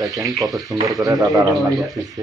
দেখেন কত সুন্দর করে দাদা রান্না করতেছে।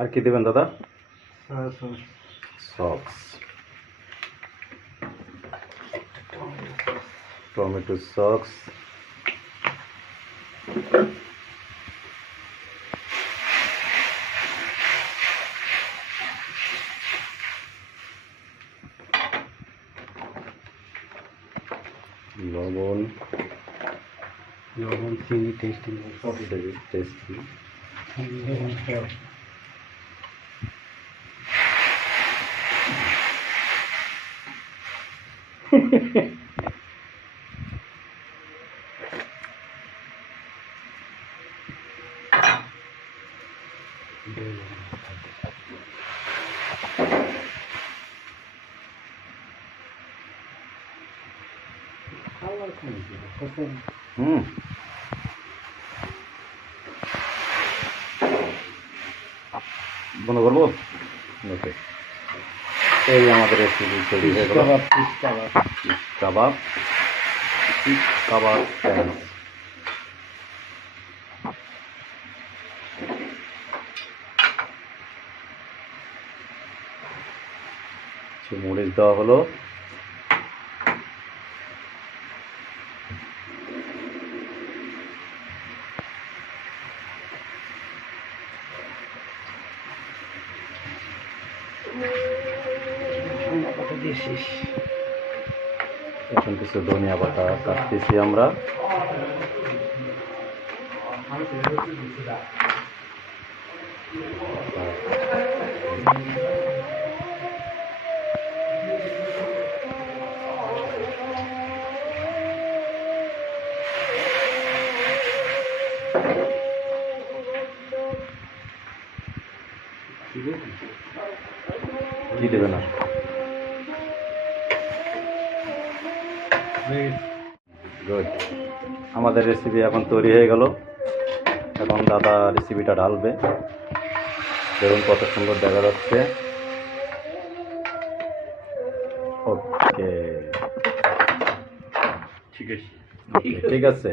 আর কি দেবেন দাদা? সস, টমেটো সস, লবণ, চিনি টেস্টি টেস্টি, বন্ধ করবো। ওকে, এই আমাদের রেসিপি তৈরি হয়ে গেল। কাবাব, কাবাব মরিচ দেওয়া হলো। এখন কিছু ধনিয়া পাতা কাটতেছি আমরা। কি দেবে না? গুড, আমাদের রেসিপি এখন তৈরি হয়ে গেল। এখন দাদা রেসিপিটা ঢালবে। দেখুন কত সুন্দর দেখা যাচ্ছে। ওকে, ঠিক আছে, ঠিক আছে।